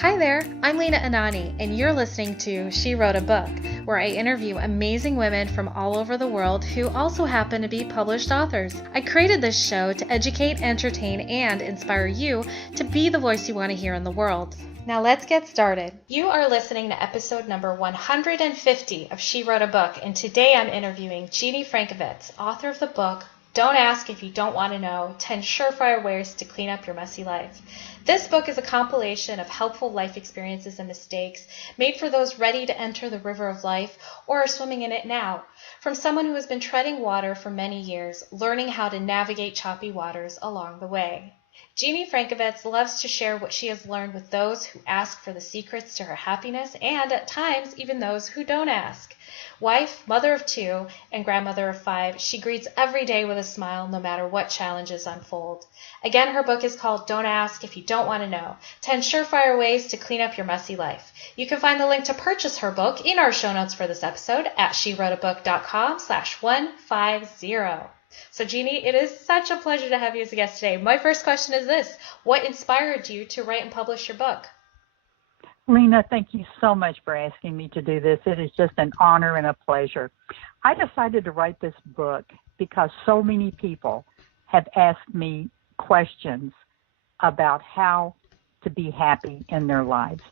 Hi there, I'm Lena Anani, and you're listening to She Wrote a Book, where I interview amazing women from all over the world who also happen to be published authors. I created this show to educate, entertain, and inspire you to be the voice you want to hear in the world. Now let's get started. You are listening to episode number 150 of She Wrote a Book, and today I'm interviewing Jeanie Frankavitz, author of the book Don't Ask If You Don't Want to Know, 10 Surefire Ways to Clean Up Your Messy Life. This book is a compilation of helpful life experiences and mistakes made for those ready to enter the river of life or are swimming in it now. From someone who has been treading water for many years, learning how to navigate choppy waters along the way. Jeanie Frankavitz loves to share what she has learned with those who ask for the secrets to her happiness and, at times, even those who don't ask. Wife, mother of 2, and grandmother of 5, she greets every day with a smile no matter what challenges unfold. Again, her book is called Don't Ask If You Don't Want to Know, 10 Surefire Ways to Clean Up Your Messy Life. You can find the link to purchase her book in our show notes for this episode at SheWroteABook.com/150. So Jeanie, it is such a pleasure to have you as a guest today. My first question is this: what inspired you to write and publish your book? Lena, thank you so much for asking me to do this. It is just an honor and a pleasure. I decided to write this book because so many people have asked me questions about how to be happy in their lives.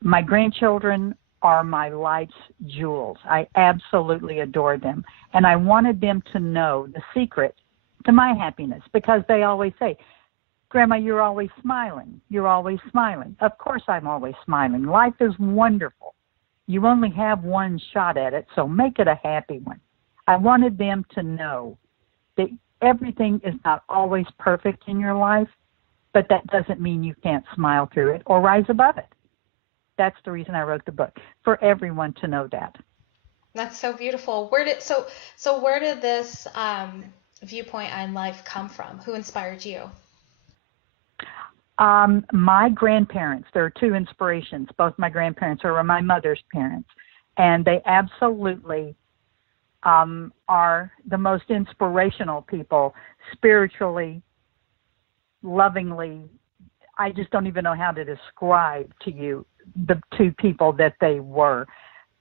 My grandchildren are my life's jewels. I absolutely adore them. And I wanted them to know the secret to my happiness because they always say, Grandma, you're always smiling. You're always smiling. Of course I'm always smiling. Life is wonderful. You only have one shot at it, so make it a happy one. I wanted them to know that everything is not always perfect in your life, but that doesn't mean you can't smile through it or rise above it. That's the reason I wrote the book, for everyone to know that. That's so beautiful. Where did this viewpoint on life come from? Who inspired you? My grandparents, there are 2 inspirations. Both my grandparents are my mother's parents, and they absolutely are the most inspirational people, spiritually, lovingly. I just don't even know how to describe to you the 2 people that they were.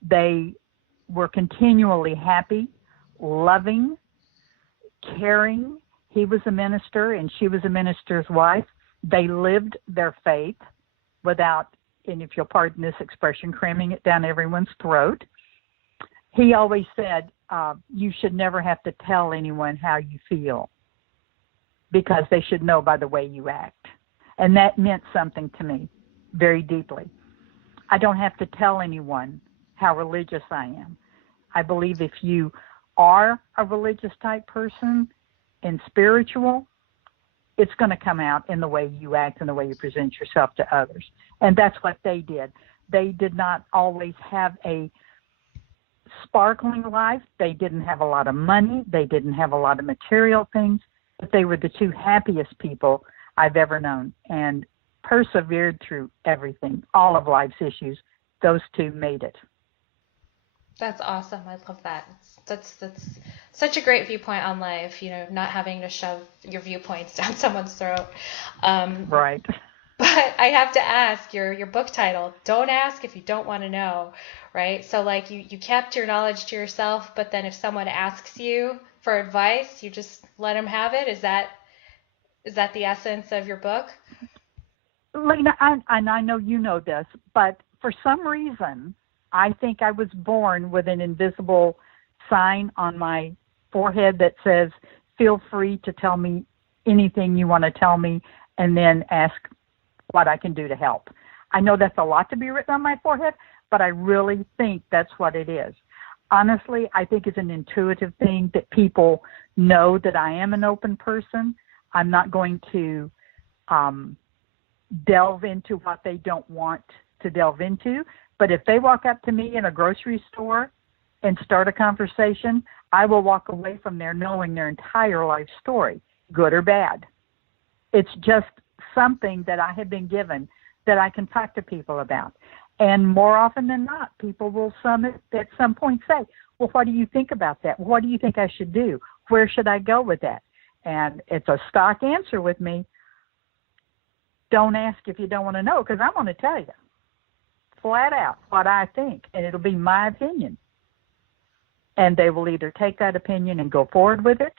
They were continually happy, loving, caring. He was a minister and she was a minister's wife. They lived their faith without, and if you'll pardon this expression, cramming it down everyone's throat. He always said, you should never have to tell anyone how you feel because they should know by the way you act. And that meant something to me very deeply. I don't have to tell anyone how religious I am. I believe if you are a religious type person and spiritual, it's going to come out in the way you act and the way you present yourself to others. And that's what they did. They did not always have a sparkling life. They didn't have a lot of money. They didn't have a lot of material things, but they were the 2 happiest people I've ever known and persevered through everything, all of life's issues. Those 2 made it. That's awesome. I love that. That's such a great viewpoint on life, not having to shove your viewpoints down someone's throat. Right. But I have to ask, your book title, Don't Ask If You Don't Want to Know, right? So like you kept your knowledge to yourself, but then if someone asks you for advice, you just let them have it. Is that the essence of your book? Lena, I know you know this, but for some reason, I think I was born with an invisible sign on my forehead that says, feel free to tell me anything you want to tell me and then ask what I can do to help. I know that's a lot to be written on my forehead, but I really think that's what it is. Honestly, I think it's an intuitive thing that people know that I am an open person. I'm not going to delve into what they don't want to delve into. But if they walk up to me in a grocery store and start a conversation, I will walk away from there knowing their entire life story, good or bad. It's just something that I have been given that I can talk to people about. And more often than not, people will at some point say, well, what do you think about that? What do you think I should do? Where should I go with that? And it's a stock answer with me. don't ask if you don't want to know, because I'm going to tell you flat out what I think, and it'll be my opinion. And they will either take that opinion and go forward with it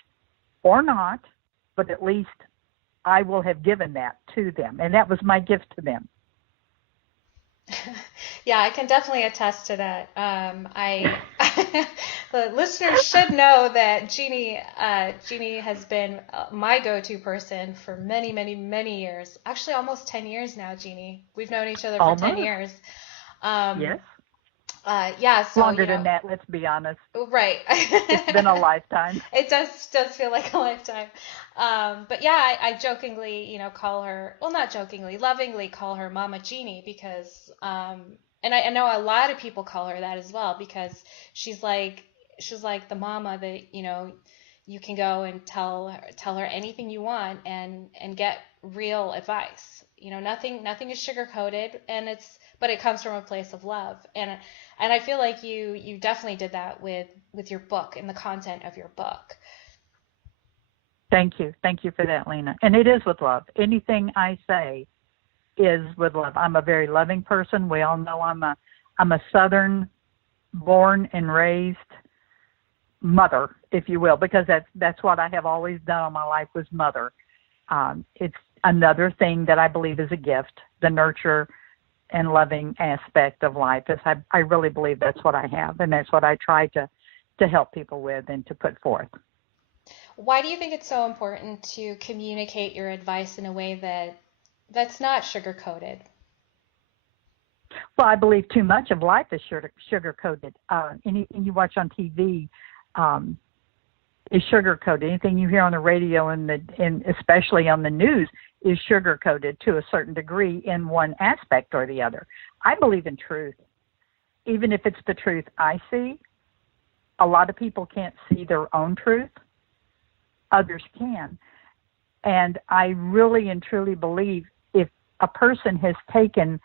or not, but at least I will have given that to them. And that was my gift to them. Yeah, I can definitely attest to that. The listeners should know that Jeanie has been my go-to person for many, many, many years. Actually, almost 10 years now, Jeanie. We've known each other for 10 years. Yes. Yeah, so longer than that, let's be honest. Right. It's been a lifetime. It does feel like a lifetime. But yeah, I jokingly, call her, well, not jokingly, lovingly call her Mama Jeanie because, and I know a lot of people call her that as well because she's like the mama that, you can go and tell her anything you want and get real advice. Nothing is sugar coated, but it comes from a place of love. And I feel like you definitely did that with your book and the content of your book. Thank you for that, Lena. And it is with love. Anything I say is with love. I'm a very loving person. We all know I'm a Southern born and raised mother, if you will, because that's what I have always done all my life was mother. It's another thing that I believe is a gift, the nurture and loving aspect of life. I really believe that's what I have, and that's what I try to help people with and to put forth. Why do you think it's so important to communicate your advice in a way that's not sugar-coated? Well, I believe too much of life is sugar-coated. Anything you watch on TV is sugar-coated. Anything you hear on the radio and especially on the news is sugar-coated to a certain degree in one aspect or the other. I believe in truth. Even if it's the truth I see, a lot of people can't see their own truth. Others can. And I really and truly believe if a person has taken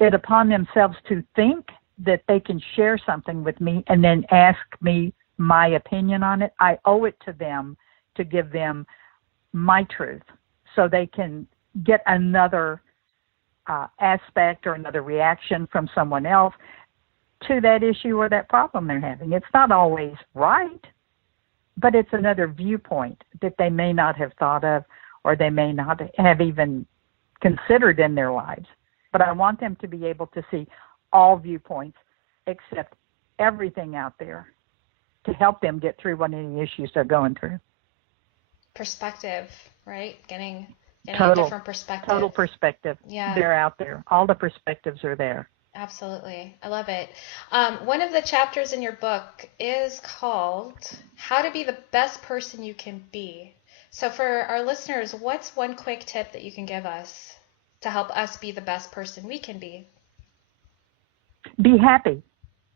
it upon themselves to think that they can share something with me and then ask me my opinion on it, I owe it to them to give them my truth so they can get another aspect or another reaction from someone else to that issue or that problem they're having. It's not always right, but it's another viewpoint that they may not have thought of or they may not have even considered in their lives. But I want them to be able to see all viewpoints, accept everything out there to help them get through any issues they're going through. Perspective, right? Getting a different perspective. Total perspective. Yeah. They're out there. All the perspectives are there. Absolutely. I love it. One of the chapters in your book is called How to Be the Best Person You Can Be. So for our listeners, what's one quick tip that you can give us to help us be the best person we can be? Be happy.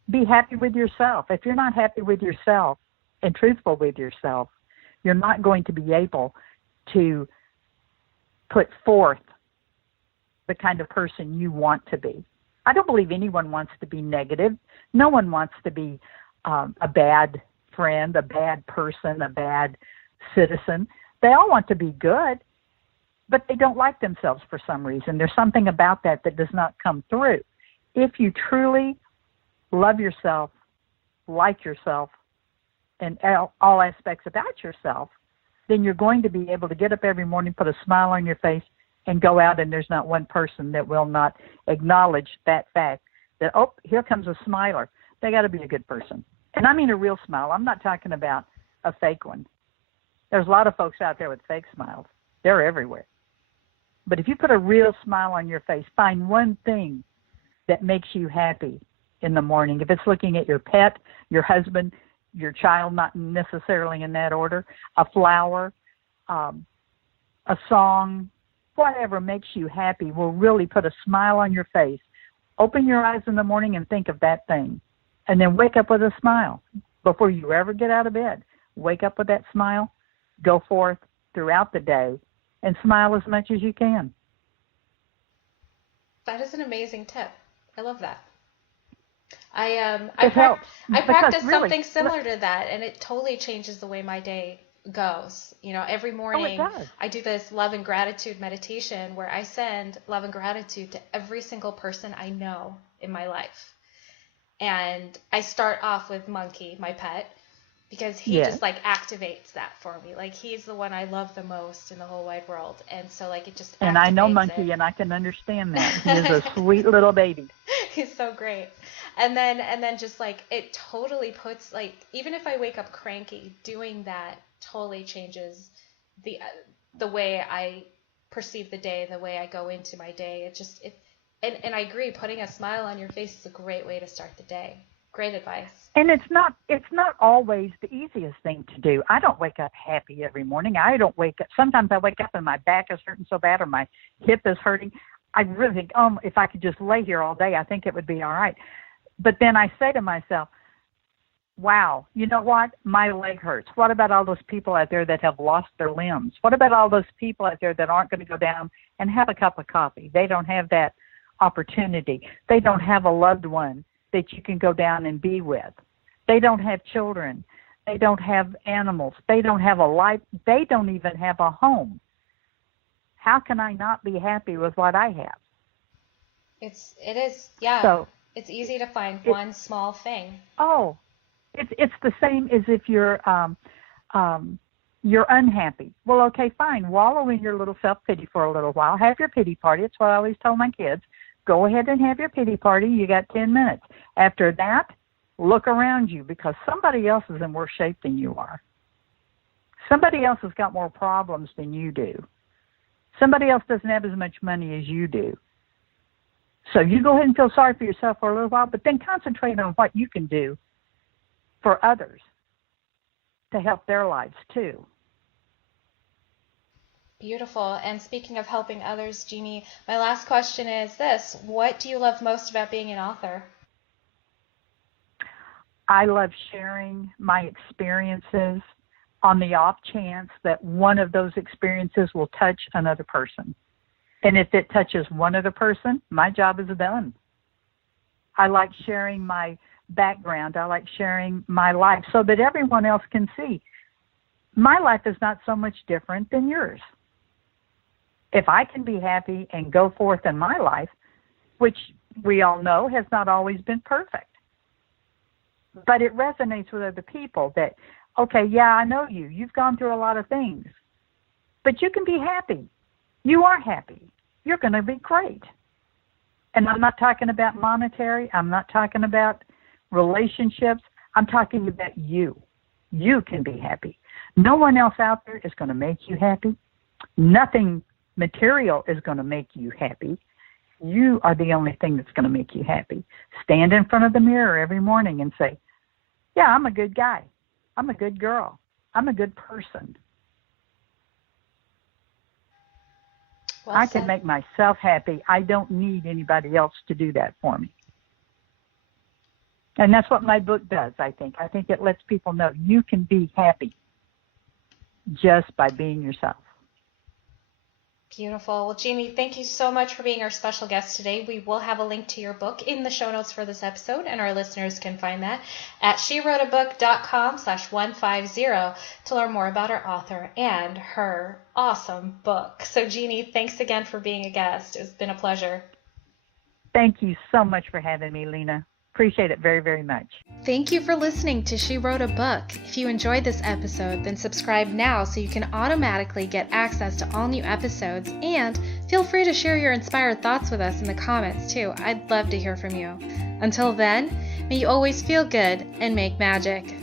Be happy with yourself. If you're not happy with yourself and truthful with yourself, you're not going to be able to put forth the kind of person you want to be. I don't believe anyone wants to be negative. No one wants to be a bad friend, a bad person, a bad citizen. They all want to be good, but they don't like themselves for some reason. There's something about that does not come through. If you truly love yourself, like yourself, and all aspects about yourself, then you're going to be able to get up every morning, put a smile on your face, and go out, and there's not one person that will not acknowledge that fact that, oh, here comes a smiler. They got to be a good person. And I mean a real smile. I'm not talking about a fake one. There's a lot of folks out there with fake smiles. They're everywhere. But if you put a real smile on your face, find one thing that makes you happy in the morning. If it's looking at your pet, your husband, your child, not necessarily in that order, a flower, a song, whatever makes you happy will really put a smile on your face. Open your eyes in the morning and think of that thing. And then wake up with a smile. Before you ever get out of bed, wake up with that smile. Go forth throughout the day and smile as much as you can. That is an amazing tip. I love that. I practice something similar to that, and it totally changes the way my day goes. You know, every Oh, it morning does. I do this love and gratitude meditation where I send love and gratitude to every single person I know in my life. And I start off with Monkey, my pet, because he Yes. just like activates that for me. Like he's the one I love the most in the whole wide world. And so like it just And I know activates Monkey, it. and I can understand that. He is a sweet little baby. He's so great. And then just like it totally puts, like, even if I wake up cranky, doing that totally changes the way I perceive the day, the way I go into my day. And I agree, putting a smile on your face is a great way to start the day. Great advice. And it's not always the easiest thing to do. I don't wake up happy every morning. I don't wake up. Sometimes I wake up and my back is hurting so bad, or my hip is hurting. I really think, if I could just lay here all day, I think it would be all right. But then I say to myself, wow, you know what? My leg hurts. What about all those people out there that have lost their limbs? What about all those people out there that aren't going to go down and have a cup of coffee? They don't have that opportunity. They don't have a loved one that you can go down and be with. They don't have children. They don't have animals. They don't have a life. They don't even have a home. How can I not be happy with what I have? It is, yeah. So it's easy to find one small thing. Oh, it's the same as if you're unhappy. Well, okay, fine. Wallow in your little self-pity for a little while. Have your pity party. It's what I always tell my kids. Go ahead and have your pity party. You got 10 minutes. After that, look around you, because somebody else is in worse shape than you are. Somebody else has got more problems than you do. Somebody else doesn't have as much money as you do. So you go ahead and feel sorry for yourself for a little while, but then concentrate on what you can do for others to help their lives too. Beautiful. And speaking of helping others, Jeanie, my last question is this: what do you love most about being an author? I love sharing my experiences on the off chance that one of those experiences will touch another person. And if it touches one other person, my job is done. I like sharing my background. I like sharing my life so that everyone else can see my life is not so much different than yours. If I can be happy and go forth in my life, which we all know has not always been perfect, but it resonates with other people that, okay, yeah, I know you. You've gone through a lot of things, but you can be happy. You are happy. You're going to be great. And I'm not talking about monetary. I'm not talking about relationships. I'm talking about you. You can be happy. No one else out there is going to make you happy. Nothing material is going to make you happy. You are the only thing that's going to make you happy. Stand in front of the mirror every morning and say, yeah, I'm a good guy. I'm a good girl. I'm a good person. Well I said. can make myself happy. I don't need anybody else to do that for me. And that's what my book does, I think. I think it lets people know you can be happy just by being yourself. Beautiful. Well, Jeanie, thank you so much for being our special guest today. We will have a link to your book in the show notes for this episode, and our listeners can find that at SheWroteABook.com/150 to learn more about our author and her awesome book. So, Jeanie, thanks again for being a guest. It's been a pleasure. Thank you so much for having me, Lena. Appreciate it very, very much. Thank you for listening to She Wrote a Book. If you enjoyed this episode, then subscribe now so you can automatically get access to all new episodes, and feel free to share your inspired thoughts with us in the comments too. I'd love to hear from you. Until then, may you always feel good and make magic.